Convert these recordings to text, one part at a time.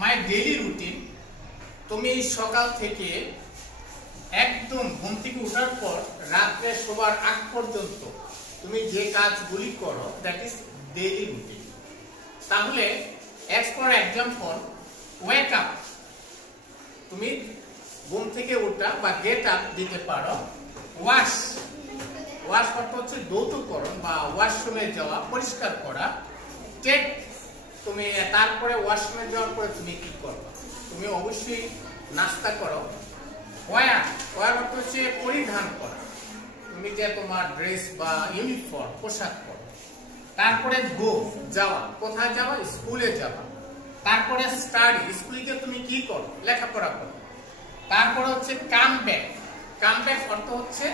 মাই daily routine. তুমি সকাল থেকে একদম ঘুম থেকে ওঠার পর রাত্রে শোবার আগ পর্যন্ত তুমি যে কাজগুলি করো, দ্যাট ইজ ডেইলি রুটিন। তাহলে as for example, wake up, তুমি ঘুম থেকে ওঠা বা গেট আপ দিতে পারো। ওয়াশ, ওয়াশ অর্থ হচ্ছে ধৌতকরণ বা ওয়াশরুমে যাওয়া, পরিষ্কার করা। টেক, তুমি তারপরে ওয়াশরুমে যাওয়ার পরে তুমি কি করো? তুমি অবশ্যই নাস্তা করো। ওয়ার, ওয়ার অর্থ হচ্ছে পরিধান করা, তুমি যে তোমার ড্রেস বা ইউনিফর্ম পোশাক পরো। তারপরে গো, যাওয়া, কোথায় যাওয়া? স্কুলে যাওয়া। তারপরে স্টাডি, স্কুলে গিয়ে তুমি কি করো? লেখাপড়া করো। তারপরে হচ্ছে কাম ব্যাক, কাম ব্যাক অর্থ হচ্ছে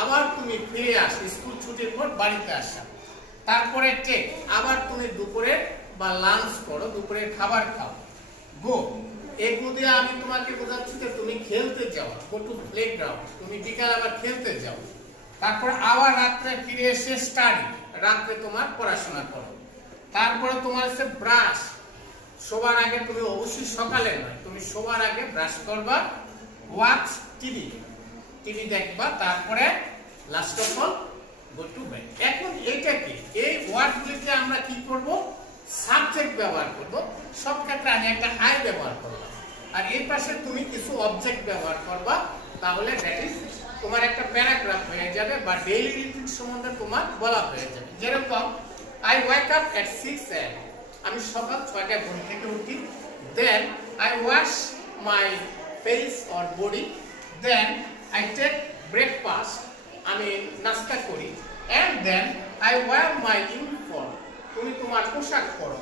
আবার তুমি ফিরে আসো, স্কুল ছুটির পর বাড়িতে আসা। তারপরে টেক, আবার তুমি দুপুরে বা লাঞ্চ করো, দুপুরের খাবার খাও। গো, এগুলো দিয়ে আমি তোমাকে বোঝাচ্ছি যে তুমি খেলতে যাও, গো টু প্লেগ্রাউন্ড, তুমি বিকাল আবার খেলতে যাও। তারপরে আবার রাত্রে ফিরে এসে স্টাডি, রাত্রে তোমার পড়াশোনা করো। তারপরে তোমার হচ্ছে ব্রাশ, শোবার আগে তুমি অবশ্যই সকালে নয়, তুমি শোবার আগে ব্রাশ করবা। ওয়াচ টিভি, টিভি দেখবা। তারপরে last of all go to bed. এখন এটা কি? এই ওয়ার্ডগুলিতে আমরা কি করব? সাবজেক্ট ব্যবহার করব। সব ক্ষেত্রে আমি একটা আই ব্যবহার করব, আর এর পাশে তুমি কিছু অবজেক্ট ব্যবহার করবা। তাহলে দ্যাট ইজ তোমার একটা প্যারাগ্রাফ হয়ে যাবে বা ডেইলি রুটিন সম্বন্ধে তোমার বলা হয়ে যাবে। যেরকম I wake up at 6 AM, আমি সকাল 6টায় ঘুম থেকে উঠি। Then I wash my face or body. Then I take breakfast, আমি নাস্তা করি। And then I wear my uniform, তুমি তোমার পোশাক পরো।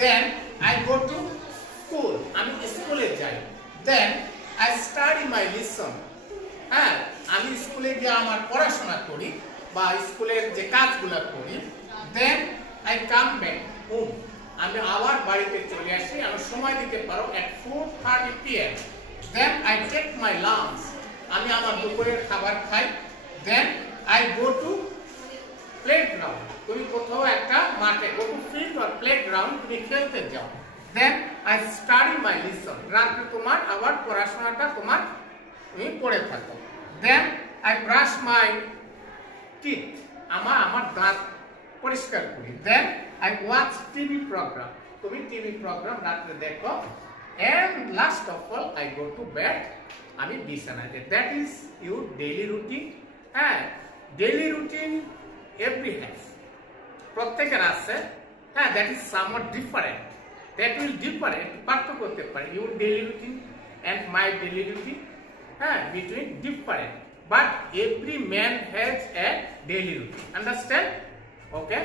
Then I go to school, আমি স্কুলে যাই। Then I study my lesson, হ্যাঁ, আমি স্কুলে গিয়ে আমার পড়াশোনা করি বা স্কুলের যে কাজগুলো করি। Then I come back home, আমি আবার বাড়িতে চলে আসি। আমি সময় দিতে পারো at 4:30 PM। Then I take my lunch, আমি আমার দুপুরের খাবার খাই। Then I go to playground, তুমি কোথাও একটা মাঠে, go to field or playground, তুমি খেলতে যাও। Then I study my lesson, রাতে তোমার আবার পড়াশোনাটা তোমার তুমি পড়ে থাকো। Then I brush my teeth, আমার দাঁত পরিষ্কার করি। Then I watch TV program, তুমি টিভি প্রোগ্রাম রাতে দেখো। And last of all I go to bed, আমি বিছানায় যাই। That is your daily routine. হ্যাঁ, ডেইলি রুটিন এভরি হ্যাজ, প্রত্যেকের আছে। হ্যাঁ, that is somewhat different, that will different, পার্থক্য করতে পারে your daily routine and my daily routine. হ্যাঁ, between different, but every man has a daily routine. Understand? Okay.